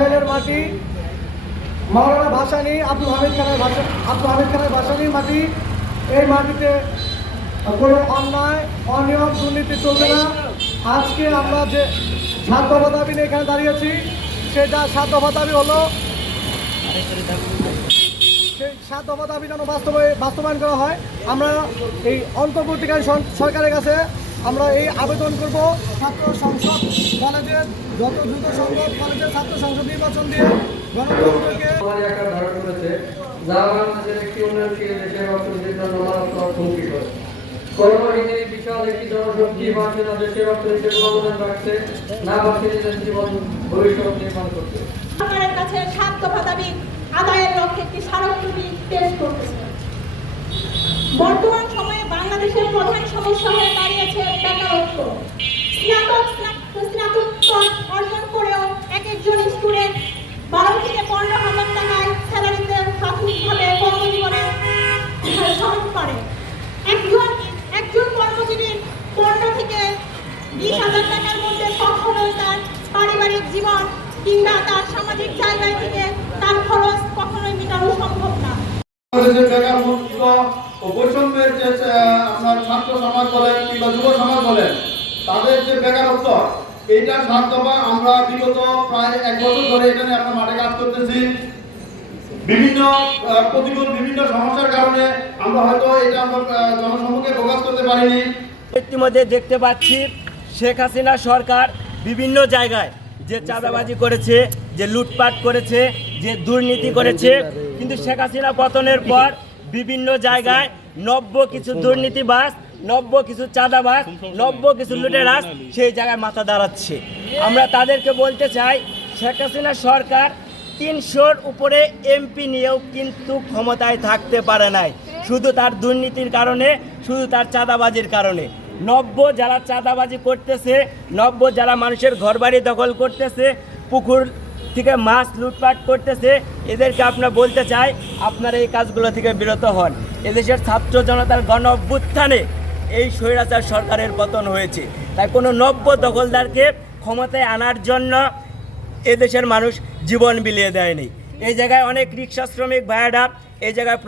মাটি, মাওলানা ভাসানি, আব্দুল হামিদ খানের ভাষা আব্দুল হামিদ খানের ভাসানির মাটি, এই মাটিতে কোনো অন্যায়, অনিয়ম, দুর্নীতি চলবে না। আজকে আমরা যে সাত দাবি নিয়ে এখানে দাঁড়িয়েছি সেটা সাত দফা দাবি হলো, সেই সাত দফা দাবি যেন বাস্তবায়, বাস্তবায়ন করা হয়, আমরা এই অন্তর্বর্তীকালীন সরকারের কাছে আমরা এই আবেদন করব ছাত্র সংসদ কলেজের যত দ্রুত সম্ভব কলেজের ছাত্র সংসদ নির্বাচন দিয়ে গণতন্ত্রকে মহামারী আকার ধারণ করেছে। যা বাংলাদেশের একটি উন্নয়নশীল দেশের অর্থনীতির জন্য মারাত্মক হুমকি করে করোনা বিশাল একটি জনশক্তি বাড়ছে না দেশের অর্থনীতির অবদান রাখছে না বাড়ছে নিজের জীবন ভবিষ্যৎ নির্মাণ করছে সরকারের কাছে সাত দফা দাবি আদায়ের লক্ষ্যে একটি স্মারকলিপি পেশ করতেছে। বর্তমান দাঁড়িয়েছে অর্জন করেও এক একজন বারো থেকে পনেরো হাজার টাকায় একজন একজন থেকে হাজার টাকার মধ্যে পারিবারিক জীবন কিংবা তার সামাজিক জায়গায় থেকে তার খরচ কখনোই মেটানো সম্ভব না। বেকার মুক্ত ও বৈষম্যের যে আপনার ছাত্র সমাজ বলেন কিংবা যুব সমাজ বলেন, তাদের যে বেকারত্ব আমরা বিগত প্রায় এক বছর ধরে মাঠে কাজ করতেছি। বিভিন্ন প্রতিকূল বিভিন্ন সমস্যার কারণে আমরা হয়তো এটা আমরা প্রকাশ করতে পারিনি। ইতিমধ্যে দেখতে পাচ্ছি শেখ হাসিনা সরকার বিভিন্ন জায়গায় যে চাঁদাবাজি করেছে, যে লুটপাট করেছে যে দুর্নীতি করেছে, কিন্তু শেখ হাসিনা পতনের পর বিভিন্ন জায়গায় নব্য কিছু দুর্নীতিবাজ, নব্য কিছু চাঁদাবাজ, নব্য কিছু লুটেরাজ সেই জায়গায় মাথা দাঁড়াচ্ছে। আমরা তাদেরকে বলতে চাই, শেখ হাসিনা সরকার তিনশোর উপরে এমপি নিয়েও কিন্তু ক্ষমতায় থাকতে পারে নাই। শুধু তার দুর্নীতির কারণে, শুধু তার চাঁদাবাজির কারণে। নব্য যারা চাঁদাবাজি করতেছে, নব্য যারা মানুষের ঘরবাড়ি দখল করতেছে, পুকুর থেকে মাছ লুটপাট করতেছে। এদেরকে আপনার বলতে চাই, আপনারা এই কাজগুলো থেকে বিরত হন। এদেশের ছাত্র জনতার গণ অভ্যুত্থানে এই স্বৈরাচার সরকারের পতন হয়েছে। তাই কোনো নব্য দখলদারকে ক্ষমতায় আনার জন্য এদেশের মানুষ জীবন বিলিয়ে দেয়নি। এই জায়গায় অনেক রিক্সা শ্রমিক ভাইয়েরা, এই জায়গায়